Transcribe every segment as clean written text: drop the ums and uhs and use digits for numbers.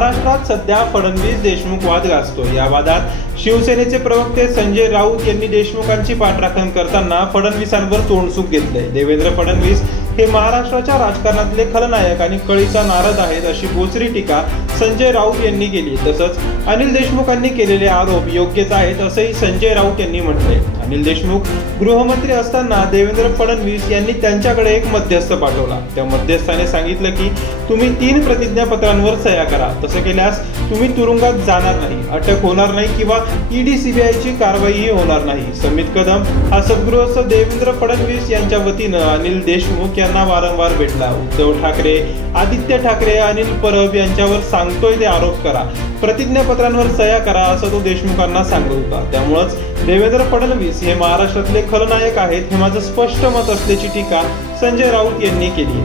महाराष्ट्रात सध्या फडणवीस देशमुख वाद गाजतो। या वादात शिवसेनेचे प्रवक्ते संजय राऊत यांनी देशमुखांची पाठराखण करताना फडणवीसांवर तोंडसुख घेतले। देवेंद्र फडणवीस हे महाराष्ट्राच्या राजकारणातले खलनायक आणि कळीचा नारद आहेत अशी बोचरी टीका संजय राऊत यांनी केली। तसंच अनिल देशमुखांनी केलेले आरोप योग्यच आहेत असंही संजय राऊत यांनी म्हटले। अनिल देशमुख गृहमंत्री असताना देवेंद्र फडणवीस यांनी त्यांच्याकडे एक मध्यस्थ पाठवला। त्या मध्यस्थाने सांगितलं की तुम्ही 3 प्रतिज्ञापत्रांवर सह्या करा, तसं केल्यास तुम्ही तुरुंगात जाणार नाही, अटक होणार नाही किंवा ईडी सीबीआयची कारवाईही होणार नाही। समित कदम हा सद्गृहस्थ देवेंद्र फडणवीस यांच्या वतीनं अनिल देशमुख यांना वारंवार भेटला। उद्धव ठाकरे, आदित्य ठाकरे, अनिल परब यांच्यावर सांगतोय ते आरोप करा, प्रतिज्ञापत्रांवर सह्या करा असं तो देशमुखांना सांगत होता। त्यामुळेच देवेंद्र फडणवीस हे महाराष्ट्रातले खलनायक आहेत हे माझं स्पष्ट मत असल्याची टीका संजय राऊत यांनी केली।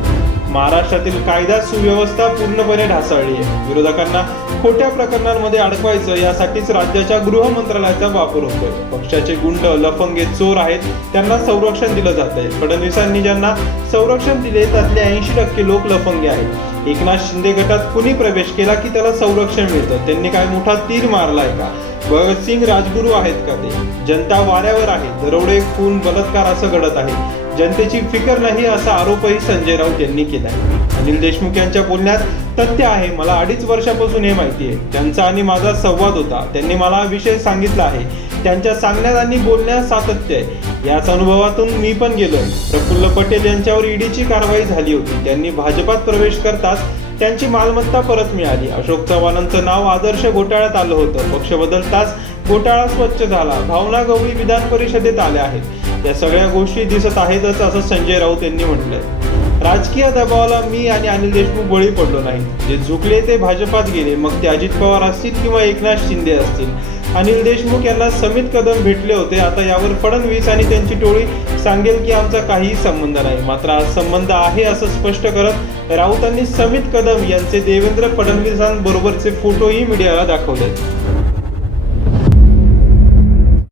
महाराष्ट्रातील कायदा सुव्यवस्था पूर्णपणे ढासळली आहे। विरोधकांना खोट्या प्रकरणांमध्ये अडकवायचं यासाठीच राज्याच्या गृह मंत्रालयाचा वापर होतोय। पक्षाचे गुंड, लफंगे, चोर आहेत, त्यांना संरक्षण दिलं जातंय। फडणवीसांनी ज्यांना संरक्षण दिले त्यातले 80% लोक लफंगे आहेत। एकनाथ शिंदे गटात कुणी प्रवेश केला की त्याला संरक्षण मिळतं। त्यांनी काय मोठा तीर मारलाय का? भगतसिंग राजगुरू आहेत का? ते जनता वाऱ्यावर आहे। दरोडे, खून, बलात्कार असं घडत आहे। जनतेची फिकर नाही असा आरोपही संजय राऊत यांनी केलाय। अनिल देशमुख यांच्या बोलण्यात तथ्य आहे। मला 2.5 वर्षापासून हे माहिती आहे। त्यांचा आणि माझा संवाद होता। त्यांनी मला हा विषय सांगितला आहे। त्यांच्या सांगण्यात आणि बोलण्यात सातत्य आहे। याच अनुभवातून मी पण गेलोय। प्रफुल्ल पटेल यांच्यावर ईडीची कारवाई झाली होती। त्यांनी भाजपात प्रवेश करताच त्यांची मालमत्ता परत मिळाली। अशोक चव्हाणांचं नाव आदर्श घोटाळ्यात आलं होतं। पक्ष बदलताच घोटाळा स्वच्छ झाला। भावना गवळी विधान परिषदेत आल्या आहेत। या सगळ्या गोष्टी दिसत आहेतच असं संजय राऊत यांनी म्हटलंय। राजकीय दबावाला मी आणि अनिल देशमुख बळी पडलो नाही। जे झुकले ते भाजपात गेले, मग ते अजित पवार असतील किंवा एकनाथ शिंदे असतील। अनिल देशमुख यांना समित कदम भेटले होते। आता यावर फडणवीस आणि त्यांची टोळी सांगेल की आमचा काहीही संबंध नाही, मात्र आज संबंध आहे असं स्पष्ट करत राऊतांनी समित कदम यांचे देवेंद्र फडणवीसांबरोबरचे फोटोही मीडियाला दाखवले।